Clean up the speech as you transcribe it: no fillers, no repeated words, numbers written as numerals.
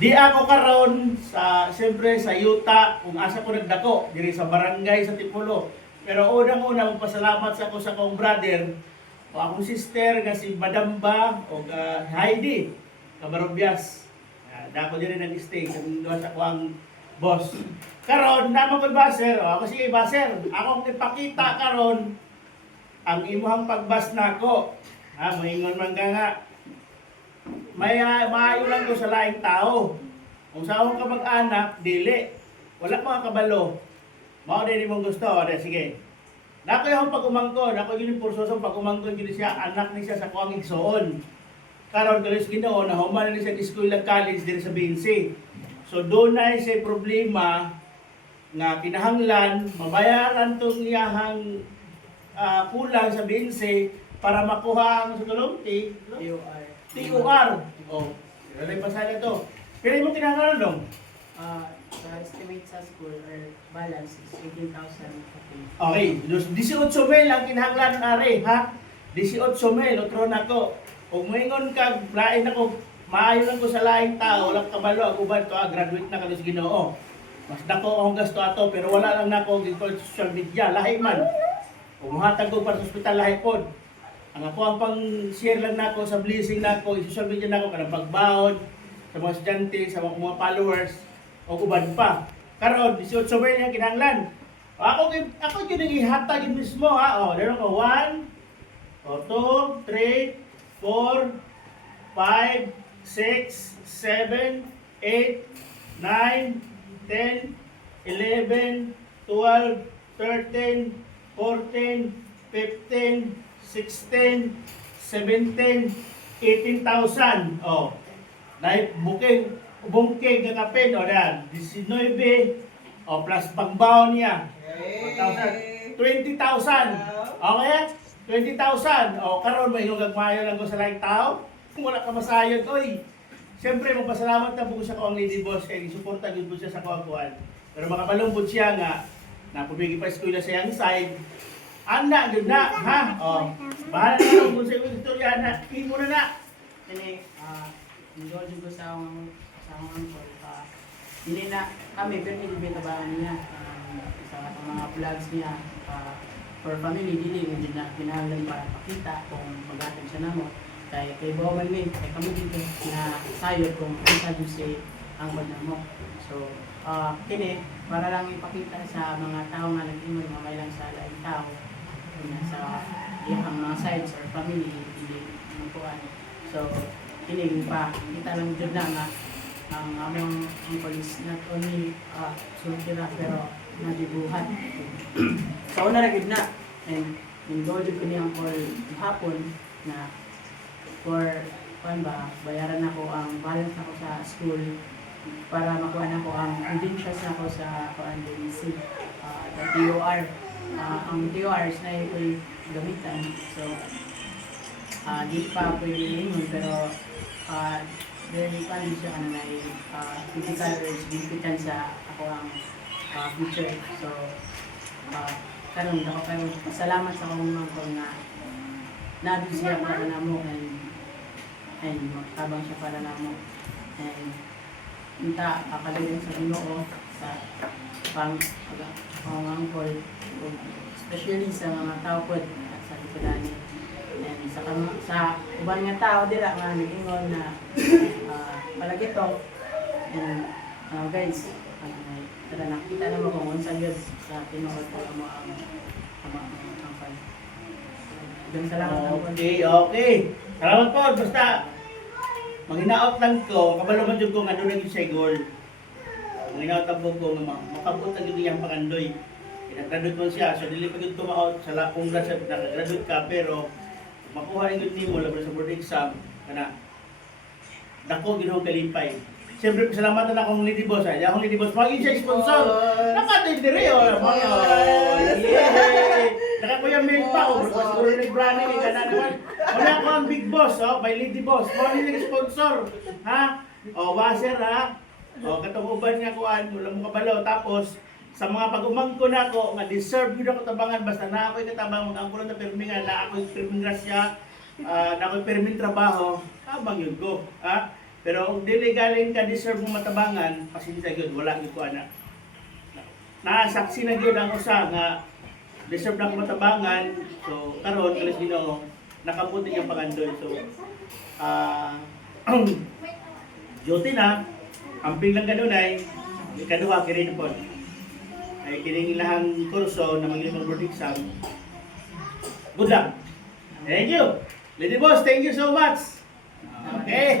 Di ako karon sa siyempre sa yuta kung asa ko nagdako diri sa barangay sa Tipulo. Pero unang-una magpasalamat sa ako sa akong brother o akong sister nga si Madamba o Heidi Cabarobias. Dako diri nag-stay sa duha sa akong boss. Karon naman ko baser, o ako sige baser. Akong ipakita karon ang imuhang pagbas nako. Ha, moingon man ka nga maayo lang ko sa laing tao. Kung sa akong kamag-anak, dili. Wala mga kabalo. Mao din mong gusto. O, sige. Nako yung pag-umangkon. Nako yun yung pursosong pag-umangkon. Yun siya, anak ni siya sa kuwang igsoon. Karon kalis Ginoo na human ni siya school at college diri sa Binsi. So doon na siya problema nga kinahanglan mabayaran tong iyahang kulang sa Binsi para makuha ang sa tulong TUR. Oh, wala pa sana to. Pero mo kinahanglan dong. The estimate sa school or balance is 18,000. Okay, 18,000 ang kinahanglan are, ha? 18,000 otro na ko. Kung moingon ka, lain ako, maayo lang ko sa laing tao, walang kabalo, ang uban to, graduate na kami sa Ginoo. Mas dako akong gasto ato, pero wala lang na ako dito sa social media, lahi man. Kung muhatag ko para sa ospital, lahi pod. Ang ako ang pang-share lang na ako sa blessing na ako, i-social media na ako, kanang pagbawod, sa mga estudyante, sa mga followers, o uban pa. Karon 18 niya kinahanglan. Ako yung ihatag yun mismo, ha. O, meron ko 1, 2, 3, 4, 5, 6, 7, 8, 9, 10, 11, 12, 13, 14, 15, 16, 17, 18,000. Oh. Dahil bukeng kakapin, o yan, 19, o plus pangbaon niya. 1,000. 20,000. Okay? 20,000. O karon may gagmayo lang ko sa laing tao. Kung wala ka masayod, oy. Siyempre magpasalamat na po sa ko ang Lady Boss kay suporta gyud po siya sa kuan. Pero makapalumpod siya nga na pumigi pa eskwela sa iyang side. Anda gyud na, ha? O. Bahala na lang kung sa iyong istorya na. Imo na na. Kani, indol ko sa akong uncle. Hindi na kami, pero hindi binabangan niya. Sa mga vlogs niya, for family, hindi din na kinahanglan para pakita kung mag-atag siya na mo. Kay Bawal May, kay kami dito na sayod kung isa dun si ang na mo. So, kini, para lang ipakita sa mga tao nga nag-ingon, mamay lang sa laing tao, sa iyang mga sides or family, hindi magkuhan. So, kini pa, kita lang dyan na nga, ang among uncle is not only sultira pero nagibuhat. So, una rin na, and indulge ko niya ang call hapon na for bayaran ako ang balance ako sa school para makuha na ko ang credentials na ako sa DNC, the TOR. Ang TOR is na yung gamitan. So, di pa pwede yun, pero very fun siya na physical or significant sa ako ang future. So, karon ako kayo salamat sa akong mga na nabis siya para na mo and magtabang siya para na mo and kita akalain sa Ginoo sa pang uncle, especially sa mga tao po sa Lipolani. And sa ubang nga tao dira nga nag-ingon na palagi to. And guys, tara nakita na mo kung unsa gyud sa tinuod ko mo ang angkol. Salamat. Okay. Salamat po. Basta manghinaot lang ko, kabalo man jud ko nga doon siya goal. Manghinaot lang ko nga makabot ang gyud iyang pangandoy. Nag-graduate mo siya, so dili pa gyud tumaot sa lakong nag-graduate ka pero makuha rin yun nimo laban sa board exam kana dako ginoo kalipay. Siyempre pasalamatan akong Lady Boss. Akong Lady Boss maging siya sponsor. Nakatay dire oh. Yeah. Nakakuya mail pa oh. Siguro ni Brani ni kana naman. Wala ko ang Big Boss oh, by Lady Boss. Mo ni sponsor. Ha? Oh, baser ha. Oh, katong uban nga kuan, wala mo kabalo tapos sa mga pag-umangko na ako, nga deserve yun ako tabangan, basta na ako'y katabang, ang kulang na permingan, na ako'y permin grasya, na ako'y permin trabaho, tabang yun ko. Ha? Pero kung dili galing ka deserve mo matabangan, pasensya gyud wala gyud ko ana. Naasaksi na gyud ang usa nga deserve na ko matabangan. So karon kalis Ginoo nakabuti yung pagandoy. So duty na amping lang kanunay ikaduha kini pod. Ay kining ilahang kurso na maging board exam. Good luck. Thank you. Lady Boss, thank you so much. Okay.